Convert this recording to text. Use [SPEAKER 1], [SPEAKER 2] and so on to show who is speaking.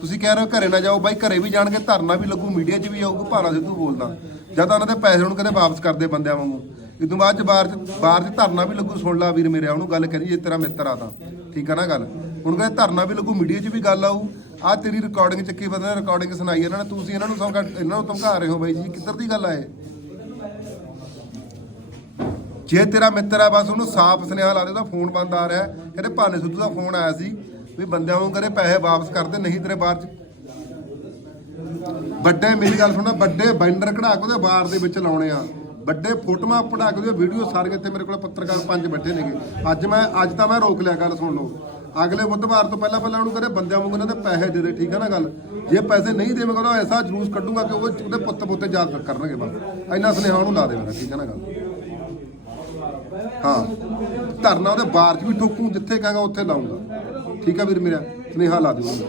[SPEAKER 1] ਤੁਸੀਂ ਕਹਿ ਰਹੇ ਹੋ ਘਰੇ ਨਾ ਜਾਓ, ਬਾਈ ਘਰੇ ਵੀ ਜਾਣਗੇ, ਧਰਨਾ ਵੀ ਲੱਗੂ, ਮੀਡੀਆ 'ਚ ਵੀ ਆਊਗਾ, ਭਾਰਾ ਸਿੱਧੂ ਬੋਲਦਾ। ਜਾਂ ਤਾਂ ਉਹਨਾਂ ਦੇ ਪੈਸੇ ਹੁਣ ਕਦੇ ਵਾਪਸ ਕਰਦੇ ਬੰਦਿਆਂ ਵਾਂਗੂ। ਇਹ ਤੋਂ ਬਾਅਦ ਚ ਬਾਹਰ ਚ ਬਾਹਰ ਚ ਧਰਨਾ ਵੀ ਲੱਗੂ, ਸੁਣ ਲਾ ਵੀਰ ਮੇਰੇ, ਉਹਨੂੰ ਗੱਲ ਕਰੀ ਜੇ ਤੇਰਾ ਮਿੱਤਰ ਆ ਤਾਂ। ਠੀਕ ਆ ਨਾ ਗੱਲ? ਹੁਣ ਕਹਿੰਦੇ ਧਰਨਾ ਵੀ ਲੱਗੂ, ਮੀਡੀਆ 'ਚ ਵੀ ਗੱਲ ਆਊ। ਆ ਤੇਰੀ ਰਿਕਾਰਡਿੰਗ ਚੱਕੀ ਬੰਦੇ ਨੇ ਰਿਕਾਰਡਿੰਗ ਸੁਣਾਈ ਇਹਨਾਂ ਨੇ, ਤੁਸੀਂ ਇਹਨਾਂ ਨੂੰ ਧਮਕਾ ਇਹਨਾਂ ਨੂੰ ਧਮਕਾ ਰਹੇ ਹੋ ਬਾਈ ਜੀ, ਕਿੱਧਰ ਦੀ ਗੱਲ ਆ ਇਹ? ਜੇ ਤੇਰਾ ਮਿੱਤਰ ਆ, ਬਸ ਉਹਨੂੰ ਸਾਫ਼ ਸੁਨੇਹਾ ਲਾ ਦੇ, ਉਹਦਾ ਫੋਨ ਬੰਦ ਆ ਰਿਹਾ ਕਹਿੰਦੇ ਭਾਨੇ ਸਿੱਧੂ ਦਾ ਫੋਨ ਆਇਆ ਸੀ। ਵੀ ਬੰਦਿਆਂ ਨੂੰ ਕਰੇ, ਪੈਸੇ ਵਾਪਸ ਕਰਦੇ ਨਹੀਂ ਤੇਰੇ ਬਾਹਰ ਚ। ਵੱਡੇ, ਮੇਰੀ ਗੱਲ ਸੁਣਨਾ ਵੱਡੇ ਬੈਨਰ ਕਢਾ ਕੇ ਉਹਦੇ ਬਾਰ ਦੇ ਵਿੱਚ ਲਾਉਣੇ ਆ। ਵੱਡੇ ਫੋਟੋਆਂ ਪੜਾ ਕੇ ਉਹਦੀਆਂ ਵੀਡੀਓ ਸਾਰੀਆਂ ਇੱਥੇ ਮੇਰੇ ਕੋਲ ਪੱਤਰਕਾਰ ਪੰਜ ਬੈਠੇ ਨੇਗੇ। ਅੱਜ ਮੈਂ, ਅੱਜ ਤਾਂ ਮੈਂ ਰੋਕ ਲਿਆ ਗੱਲ ਸੁਣ ਲਓ। ਅਗਲੇ ਬੁੱਧਵਾਰ ਤੋਂ ਪਹਿਲਾਂ ਪਹਿਲਾਂ ਉਹਨੂੰ ਕਹਿੰਦੇ, ਬੰਦਿਆਂ ਵਾਂਗੂ ਇਹਨਾਂ ਦੇ ਪੈਸੇ ਦੇ ਦੇ, ਠੀਕ ਹੈ ਨਾ ਗੱਲ? ਜੇ ਪੈਸੇ ਨਹੀਂ ਦੇਵੇਗਾ ਤਾਂ ਐਸਾ ਜਲੂਸ ਕੱਢੂਗਾ ਕਿ ਉਹ ਉਹਦੇ ਪੁੱਤ ਪੁੱਤੇ ਯਾਦ ਕਰਨਗੇ ਬਸ। ਇੰਨਾ ਸੁਨੇਹਾ ਉਹਨੂੰ ਲਾ ਦੇ ਮੇਰਾ, ਠੀਕ ਹੈ ਨਾ ਗੱਲ? ਹਾਂ। ਧਰਨਾ ਉਹਦੇ ਬਾਰ 'ਚ ਵੀ ਠੋਕੂ, ਜਿੱਥੇ ਕਹਾਂਗਾ ਉੱਥੇ ਲਾਉਂਗਾ ਠੀਕ ਆ ਵੀਰ ਮੇਰਾ ਸੁਨੇਹਾ ਲਾ ਦਿਓ। ਉਹਨੂੰ